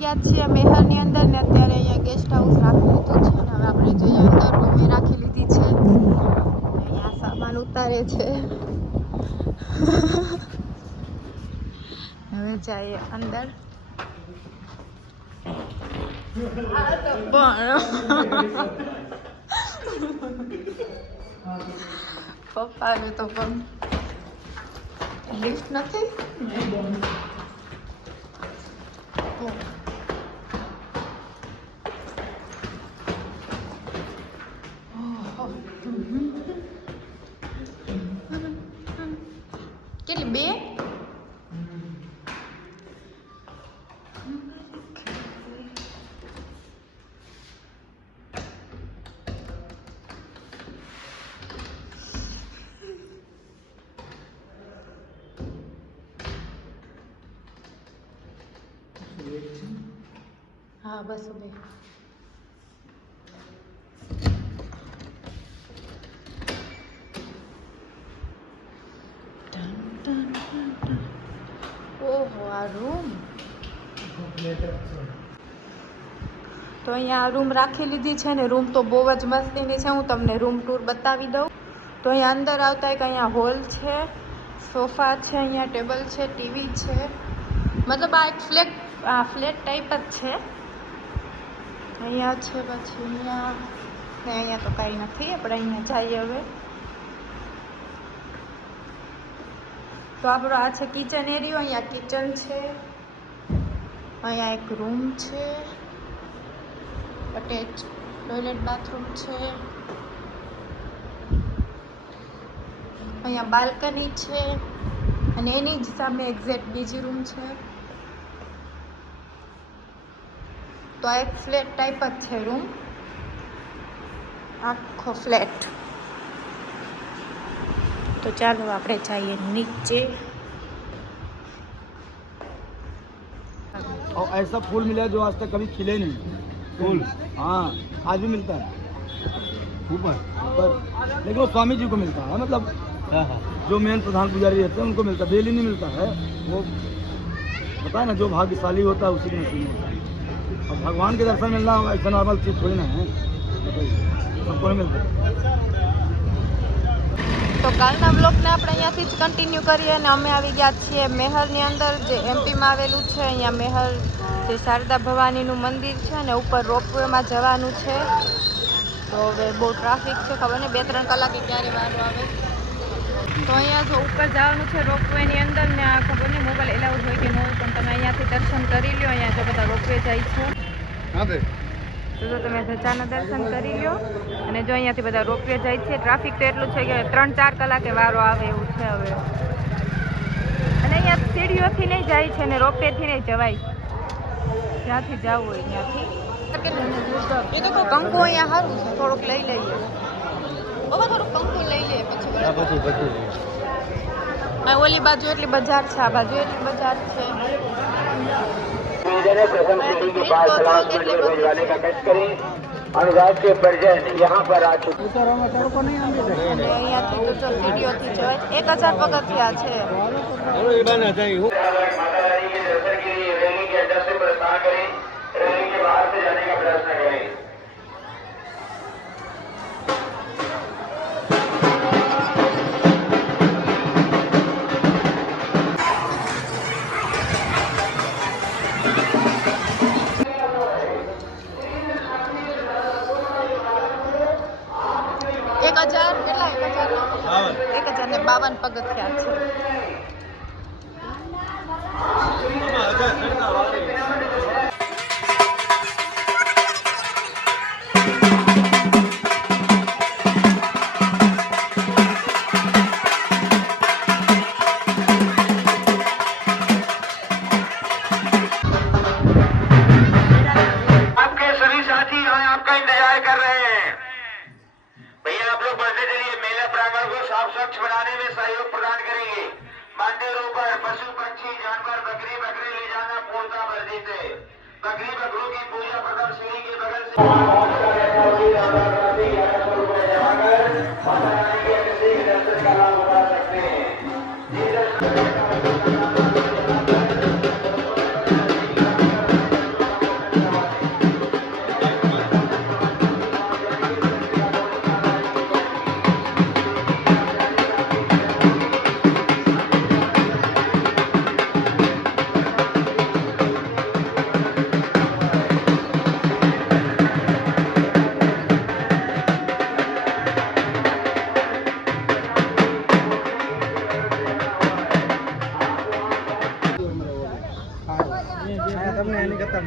ગયા છીએ મેહરની અંદર ને અત્યારે અહીંયા ગેસ્ટ હાઉસ રાખી લીધું છે ને હવે આપણે જઈએ અંદર રૂમે રાખી લીધી છે અહીંયા સામાન ઉતારે છે હવે જઈએ અંદર પપ્પાને તો પણ લિફ્ટ નથી કેટલી બે हाँ बस हो गई ओहो आ रूम तो अँ रूम राखी लीधी है ने रूम तो बहुत ज मस्तीनी है हूँ तमने रूम टूर बतावी दऊँ तो अँ अंदर आता है कि अँ हॉल है सोफा है अँ टेबल है टीवी है मतलब आ एक फ्लेट टाइप ज है अँ है पछी अँ तो कई नहीं अपने अँ जाइए हमें तो आप आ किचन एरियो अँ किचन है अँ एक रूम है अटेच टॉयलेट बाथरूम है अँ बाल्कनी है અને એની જ સામે એક્ઝેક્ટ બીજી રૂમ છે તો આ એક ફ્લેટ ટાઈપ જ છે રૂમ આખો ફ્લેટ તો ચાલો આપણે જઈએ નીચે और ऐसा फूल मिला जो आज तक कभी खिले नहीं फूल हाँ आज भी मिलता है ऊपर लेकिन वो स्वामी जी को मिलता है मतलब जो मेन प्रधान पुजारी रहते हैं उनको मिलता है डेली नहीं मिलता है वो पता है ना जो भाग्यशाली होता है उसी के नसीब में होता है और भगवान के दर्शन मिलना ऐसा नॉर्मल चीज़ थोड़ी ना है सबको नहीं मिलता तो કાલના બ્લોગને આપણે અહીંયાથી જ કન્ટિન્યુ કરીએ અને અમે આવી ગયા છીએ મેહરની અંદર જે એમપીમાં આવેલું છે અહીંયા મેહર જે શારદા ભવાનીનું મંદિર છે ને ઉપર રોપવેમાં જવાનું છે તો હવે બહુ ટ્રાફિક છે ખબર નહીં 2-3 કલાકે ક્યારે વારો આવે તો અહીંયા જો ઉપર જવાનું છે રોપવેની અંદર ને આ ખબર નહીં મોબાઈલ એલાઉડ હોય કે ન હોય પણ તમે અહીંયાથી દર્શન કરી લ્યો અહીંયા જો બધા રોપવે જાય છે તો જો તમે ધજાના દર્શન કરી લ્યો અને જો અહીંયાથી બધા રોપવે જાય છે ટ્રાફિક તો એટલું છે કે 3-4 કલાકે વારો આવે એવું છે હવે અને અહીંયા સીડીઓથી નહીં જાય છે ને રોપવેથી નહીં જવાય જ્યાંથી જવું હોય ત્યાંથી એ તો કંકુ અહીંયા સારું છે થોડુંક લઈ લઈએ બાબા થોડુંક કંકુ લઈ લઈએ પછી ઓલી બાજુ એટલી બજાર છે આ બાજુ એટલી બજાર છે अनुराग के परिजन यहाँ पर आ चुके वीडियोથી જવાય 1000 પગથિયા છે કેટલા 1052 પગથિયા છે आपके सभी साथी यहाँ आपका इंतजार कर रहे हैं भैया आप लोग बढ़ते चलिए मेला प्रांगण को साफ स्वच्छ बनाने में सहयोग प्रदान करेंगे मंदिरों पर पशु पक्षी जानवर बकरी बकरे ले जाना पूर्णतः वर्जित है बकरी बकरों की पूजा प्रथम सीढ़ी के बगल से जमा कर माता रानी के अभिषेक दर्शन का लाभ उठा सकते हैं એની કરતા